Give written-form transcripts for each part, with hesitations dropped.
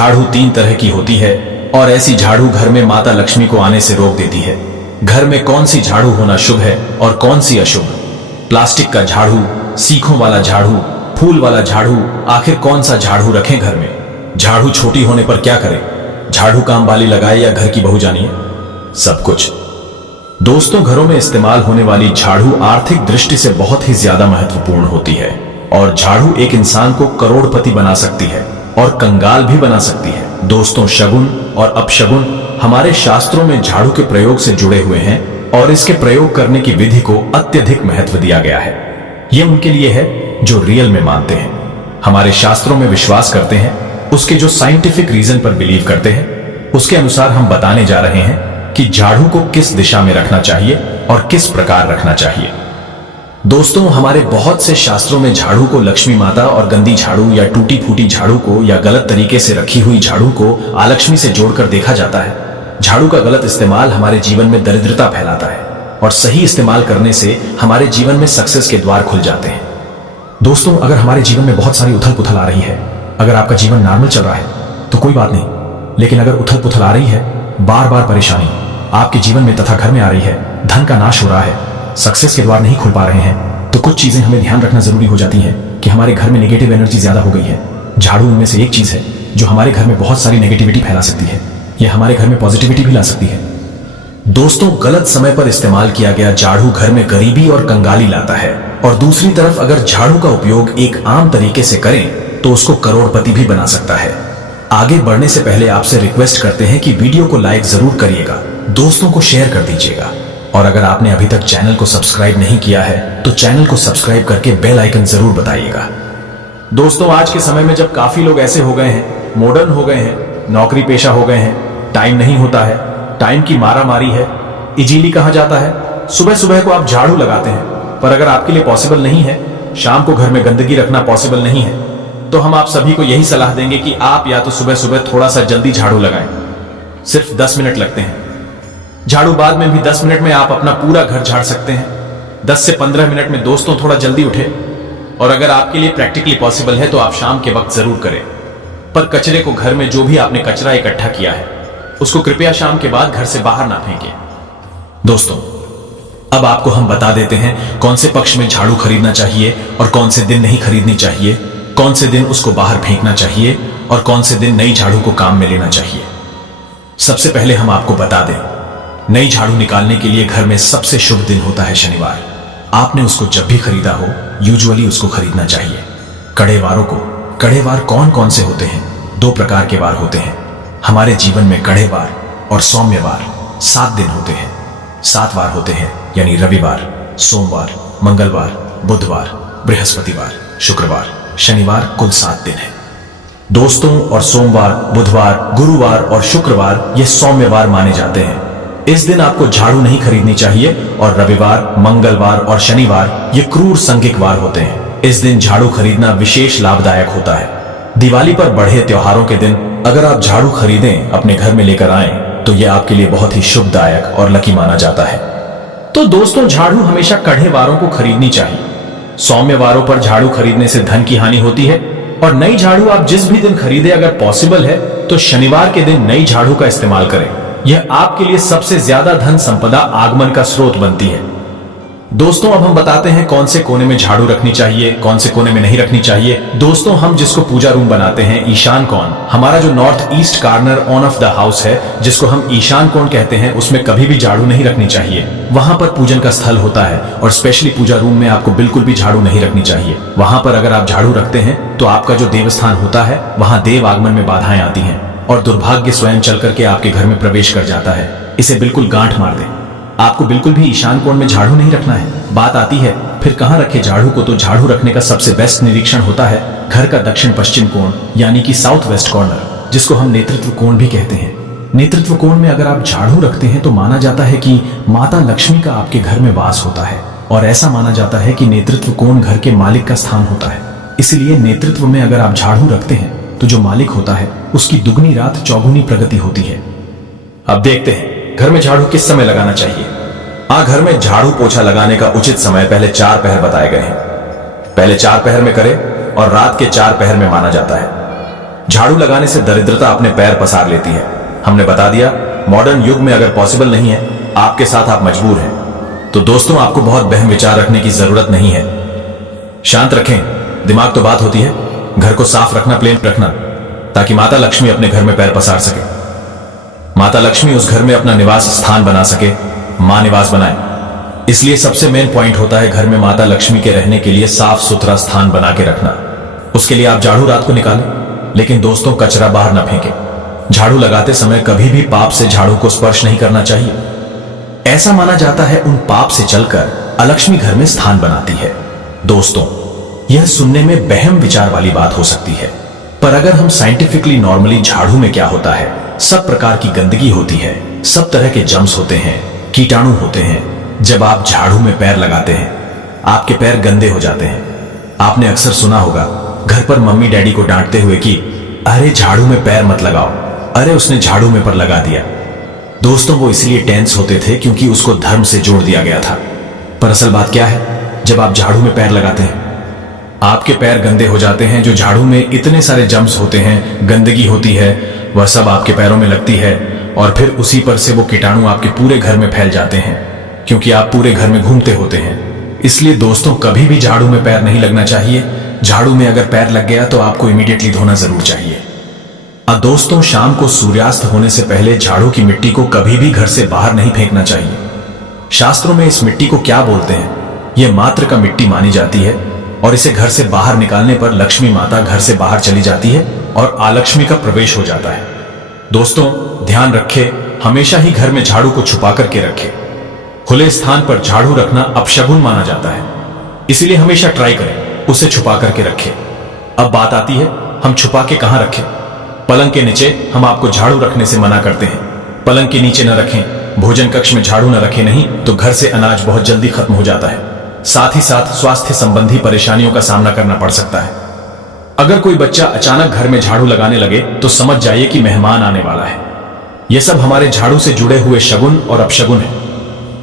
झाड़ू 3 तरह की होती है और ऐसी झाड़ू घर में माता लक्ष्मी को आने से रोक देती है। घर में कौन सी झाड़ू होना शुभ है और कौन सी अशुभ? प्लास्टिक का झाड़ू, सीखों वाला झाड़ू, फूल वाला झाड़ू, आखिर कौन सा झाड़ू रखें घर में? झाड़ू छोटी होने पर क्या करें? झाड़ू काम वाली लगाए या घर की बहू जानिए? सब कुछ। दोस्तों, घरों में इस्तेमाल होने वाली झाड़ू आर्थिक दृष्टि से बहुत ही ज्यादा महत्वपूर्ण होती है और झाड़ू एक इंसान को करोड़पति बना सकती है और कंगाल भी बना सकती है। दोस्तों, शगुन और अपशगुन हमारे शास्त्रों में झाड़ू के प्रयोग से जुड़े हुए हैं और इसके प्रयोग करने की विधि को अत्यधिक महत्व दिया गया है। यह उनके लिए है जो रियल में मानते हैं, हमारे शास्त्रों में विश्वास करते हैं, उसके जो साइंटिफिक रीजन पर बिलीव करते हैं। उसके अनुसार हम बताने जा रहे हैं कि झाड़ू को किस दिशा में रखना चाहिए और किस प्रकार रखना चाहिए। दोस्तों, हमारे बहुत से शास्त्रों में झाड़ू को लक्ष्मी माता और गंदी झाड़ू या टूटी फूटी झाड़ू को या गलत तरीके से रखी हुई झाड़ू को आलक्ष्मी से जोड़कर देखा जाता है। झाड़ू का गलत इस्तेमाल हमारे जीवन में दरिद्रता फैलाता है और सही इस्तेमाल करने से हमारे जीवन में सक्सेस के द्वार खुल जाते हैं। दोस्तों, अगर हमारे जीवन में बहुत सारी उथल पुथल आ रही है, अगर आपका जीवन नॉर्मल चल रहा है तो कोई बात नहीं, लेकिन अगर उथल पुथल आ रही है, बार बार परेशानी आपके जीवन में तथा घर में आ रही है, धन का नाश हो रहा है, सक्सेस के द्वार नहीं खुल पा रहे हैं, तो कुछ चीजें हमें ध्यान रखना जरूरी हो जाती है कि हमारे घर में नेगेटिव एनर्जी ज्यादा हो गई है। झाड़ू उनमें से एक चीज है जो हमारे घर में बहुत सारी नेगेटिविटी फैला सकती है। यह हमारे घर में पॉजिटिविटी भी ला सकती है। दोस्तों, गलत समय पर इस्तेमाल किया गया झाड़ू घर में गरीबी और कंगाली लाता है और दूसरी तरफ अगर झाड़ू का उपयोग एक आम तरीके से करें तो उसको करोड़पति भी बना सकता है। आगे बढ़ने से पहले आपसे रिक्वेस्ट करते हैं कि वीडियो को लाइक जरूर करिएगा, दोस्तों को शेयर कर दीजिएगा और अगर आपने अभी तक चैनल को सब्सक्राइब नहीं किया है तो चैनल को सब्सक्राइब करके बेल आइकन जरूर बताइएगा। दोस्तों, आज के समय में जब काफी लोग ऐसे हो गए हैं, मॉडर्न हो गए हैं, नौकरी पेशा हो गए हैं, टाइम नहीं होता है, टाइम की मारामारी है, इजीली कहा जाता है, सुबह सुबह को आप झाड़ू लगाते हैं, पर अगर आपके लिए पॉसिबल नहीं है, शाम को घर में गंदगी रखना पॉसिबल नहीं है, तो हम आप सभी को यही सलाह देंगे कि आप या तो सुबह सुबह थोड़ा सा जल्दी झाड़ू लगाएं। सिर्फ 10 मिनट लगते हैं। झाड़ू बाद में भी 10 मिनट में आप अपना पूरा घर झाड़ सकते हैं। 10 से 15 मिनट में दोस्तों थोड़ा जल्दी उठे और अगर आपके लिए प्रैक्टिकली पॉसिबल है तो आप शाम के वक्त जरूर करें। पर कचरे को, घर में जो भी आपने कचरा इकट्ठा किया है, उसको कृपया शाम के बाद घर से बाहर ना फेंकें। दोस्तों, अब आपको हम बता देते हैं कौन से पक्ष में झाड़ू खरीदना चाहिए और कौन से दिन नहीं खरीदनी चाहिए, कौन से दिन उसको बाहर फेंकना चाहिए और कौन से दिन नई झाड़ू को काम में लेना चाहिए। सबसे पहले हम आपको बता दें, नई झाड़ू निकालने के लिए घर में सबसे शुभ दिन होता है शनिवार। आपने उसको जब भी खरीदा हो, यूजुअली उसको खरीदना चाहिए। कड़े वारों को, कड़े वार कौन कौन से होते हैं? 2 प्रकार के वार होते हैं हमारे जीवन में, कड़े वार और सौम्य वार। 7 दिन होते हैं, 7 वार होते हैं, यानी रविवार, सोमवार, मंगलवार, बुधवार, बृहस्पतिवार, शुक्रवार, शनिवार, कुल 7 दिन है। दोस्तों, और सोमवार, बुधवार, गुरुवार और शुक्रवार ये सौम्यवार माने जाते हैं। इस दिन आपको झाड़ू नहीं खरीदनी चाहिए और रविवार, मंगलवार और शनिवार ये क्रूर संगिक वार होते हैं। इस दिन झाड़ू खरीदना विशेष लाभदायक होता है। दिवाली पर बढ़े त्योहारों के दिन अगर आप झाड़ू खरीदें, अपने घर में लेकर आएं, तो यह आपके लिए बहुत ही शुभदायक और लकी माना जाता है। तो दोस्तों, झाड़ू हमेशा कड़े वारों को खरीदनी चाहिए। सौम्य वारों पर झाड़ू खरीदने से धन की हानि होती है और नई झाड़ू आप जिस भी दिन खरीदे, अगर पॉसिबल है तो शनिवार के दिन नई झाड़ू का इस्तेमाल करें। यह आपके लिए सबसे ज्यादा धन संपदा आगमन का स्रोत बनती है। दोस्तों, अब हम बताते हैं कौन से कोने में झाड़ू रखनी चाहिए, कौन से कोने में नहीं रखनी चाहिए। दोस्तों, हम जिसको पूजा रूम बनाते हैं, ईशान कोण, हमारा जो north east corner on off the house है, जिसको हम ईशान कोण कहते हैं, उसमें कभी भी झाड़ू नहीं रखनी चाहिए। वहां पर पूजन का स्थल होता है और स्पेशली पूजा रूम में आपको बिल्कुल भी झाड़ू नहीं रखनी चाहिए। वहां पर अगर आप झाड़ू रखते हैं तो आपका जो देवस्थान होता है, वहां देव आगमन में बाधाएं आती हैं और दुर्भाग्य स्वयं चल करके आपके घर में प्रवेश कर जाता है। इसे बिल्कुल गांठ मार दें। आपको बिल्कुल भी ईशान कोण में झाड़ू नहीं रखना है। बात आती है फिर कहां रखे झाड़ू को, तो झाड़ू रखने का सबसे बेस्ट निरीक्षण होता है घर का दक्षिण पश्चिम कोण, यानी कि साउथ वेस्ट कॉर्नर, जिसको हम नेतृत्व कोण भी कहते हैं। नेतृत्व कोण में अगर आप झाड़ू रखते हैं तो माना जाता है कि माता लक्ष्मी का आपके घर में वास होता है और ऐसा माना जाता है कि नेतृत्व कोण घर के मालिक का स्थान होता है। इसलिए नेतृत्व में अगर आप झाड़ू रखते हैं तो जो मालिक होता है उसकी दुगनी रात चौगुनी प्रगति होती है। अब देखते हैं घर में झाड़ू किस समय लगाना चाहिए। घर में झाड़ू पोछा लगाने का उचित समय पहले 4 पहर बताए गए हैं। पहले 4 पहर में करें और रात के 4 पहर में माना जाता है। झाड़ू लगाने से दरिद्रता अपने पैर पसार लेती है। हमने बता दिया, मॉडर्न युग में अगर पॉसिबल नहीं है, आपके साथ आप मजबूर हैं। तो दोस्तों, आपको बहुत बहम विचार रखने की जरूरत नहीं है। शांत रखें, दिमाग तो बात होती है। घर को साफ रखना, प्लेन रखना, ताकि माता लक्ष्मी अपने घर में पैर पसार सके। माता लक्ष्मी उस घर में अपना निवास स्थान बना सके, मां निवास बनाए। इसलिए सबसे मेन पॉइंट होता है घर में माता लक्ष्मी के रहने के लिए साफ सुथरा स्थान बना के रखना। उसके लिए आप झाड़ू रात को निकालें, लेकिन दोस्तों कचरा बाहर न फेंकें। झाड़ू लगाते समय कभी भी पाप से झाड़ू को स्पर्श नहीं करना चाहिए। ऐसा माना जाता है उन पाप से चलकर अलक्ष्मी घर में स्थान बनाती है। दोस्तों, यह सुनने में बहम विचार वाली बात हो सकती है, पर अगर हम साइंटिफिकली नॉर्मली झाड़ू में क्या होता है, सब प्रकार की गंदगी होती है, सब तरह के जर्म्स होते हैं, कीटाणु होते हैं। जब आप झाड़ू में पैर लगाते हैं, आपके पैर गंदे हो जाते हैं। आपने अक्सर सुना होगा घर पर मम्मी डैडी को डांटते हुए कि अरे झाड़ू में पैर मत लगाओ, अरे उसने झाड़ू में पर लगा दिया। दोस्तों, वो इसलिए टेंस होते थे क्योंकि उसको धर्म से जोड़ दिया गया था। पर असल बात क्या है, जब आप झाड़ू में पैर लगाते हैं, आपके पैर गंदे हो जाते हैं। जो झाड़ू में इतने सारे जर्म्स होते हैं, गंदगी होती है, वह सब आपके पैरों में लगती है और फिर उसी पर से वो कीटाणु आपके पूरे घर में फैल जाते हैं, क्योंकि आप पूरे घर में घूमते होते हैं। इसलिए दोस्तों, कभी भी झाड़ू में पैर नहीं लगना चाहिए। झाड़ू में अगर पैर लग गया तो आपको इमीडिएटली धोना जरूर चाहिए। अब दोस्तों, शाम को सूर्यास्त होने से पहले झाड़ू की मिट्टी को कभी भी घर से बाहर नहीं फेंकना चाहिए। शास्त्रों में इस मिट्टी को क्या बोलते हैं, यह मात्र का मिट्टी मानी जाती है और इसे घर से बाहर निकालने पर लक्ष्मी माता घर से बाहर चली जाती है और आलक्ष्मी का प्रवेश हो जाता है। दोस्तों, ध्यान रखें, हमेशा ही घर में झाड़ू को छुपा करके रखें। खुले स्थान पर झाड़ू रखना अपशगुन माना जाता है, इसीलिए हमेशा ट्राई करें उसे छुपा करके रखें। अब बात आती है, हम छुपा के कहां रखें। पलंग के नीचे हम आपको झाड़ू रखने से मना करते हैं। पलंग के नीचे न रखें, भोजन कक्ष में झाड़ू न रखें, नहीं तो घर से अनाज बहुत जल्दी खत्म हो जाता है। साथ ही साथ स्वास्थ्य संबंधी परेशानियों का सामना करना पड़ सकता है। अगर कोई बच्चा अचानक घर में झाड़ू लगाने लगे तो समझ जाइए कि मेहमान आने वाला है। यह सब हमारे झाड़ू से जुड़े हुए शगुन और अपशगुन है।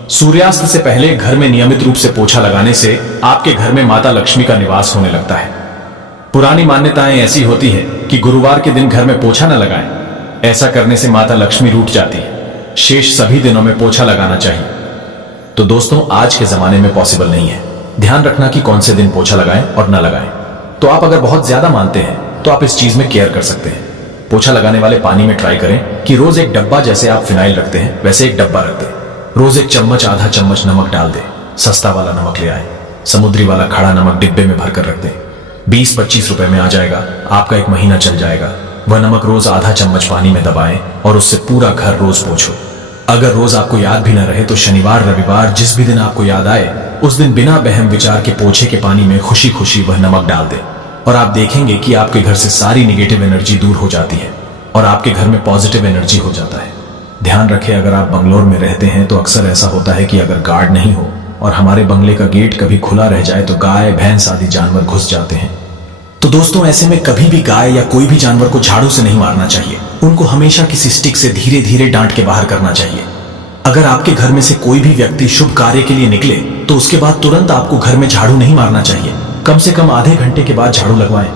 सूर्यास्त से पहले घर में नियमित रूप से पोछा लगाने से आपके घर में माता लक्ष्मी का निवास होने लगता है। पुरानी मान्यताएं ऐसी होती है कि गुरुवार के दिन घर में पोछा न लगाएं। ऐसा करने से माता लक्ष्मी रूठ जाती है। शेष सभी दिनों में पोछा लगाना चाहिए। तो दोस्तों, आज के जमाने में पॉसिबल नहीं है। ध्यान रखना कि कौन से दिन पोछा लगाएं और न लगाएं। तो आप अगर बहुत ज्यादा मानते हैं तो आप इस चीज में केयर कर सकते हैं। पोछा लगाने वाले पानी में ट्राई करें कि रोज एक डब्बा, जैसे आप फिनाइल रखते हैं वैसे एक डब्बा रख दें। रोज एक चम्मच, आधा चम्मच नमक डाल दें। सस्ता वाला नमक ले आए, समुद्री वाला खड़ा नमक डिब्बे में भरकर रख दें। 20-25 रुपए में आ जाएगा, आपका एक महीना चल जाएगा। वह नमक रोज आधा चम्मच पानी में दबाएं और उससे पूरा घर रोज पोछो। अगर रोज आपको याद भी न रहे तो शनिवार रविवार जिस भी दिन आपको याद आए, उस दिन बिना बहम विचार के पोछे के पानी में खुशी खुशी वह नमक डाल दें और आप देखेंगे कि आपके घर से सारी निगेटिव एनर्जी दूर हो जाती है और आपके घर में पॉजिटिव एनर्जी हो जाता है। ध्यान रखें, अगर आप बंगलोर में रहते हैं तो अक्सर ऐसा होता है कि अगर गार्ड नहीं हो और हमारे बंगले का गेट कभी खुला रह जाए तो गाय भैंस आदि जानवर घुस जाते हैं। तो दोस्तों, ऐसे में कभी भी गाय या कोई भी जानवर को झाड़ू से नहीं मारना चाहिए। उनको हमेशा किसी स्टिक से धीरे धीरे डांट के बाहर करना चाहिए। अगर आपके घर में से कोई भी व्यक्ति शुभ कार्य के लिए निकले तो उसके बाद तुरंत आपको घर में झाड़ू नहीं मारना चाहिए। कम से कम आधे घंटे के बाद झाड़ू लगवाएं,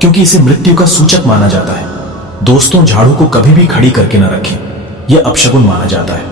क्योंकि इसे मृत्यु का सूचक माना जाता है। दोस्तों, झाड़ू को कभी भी खड़ी करके न रखें, यह अपशगुन माना जाता है।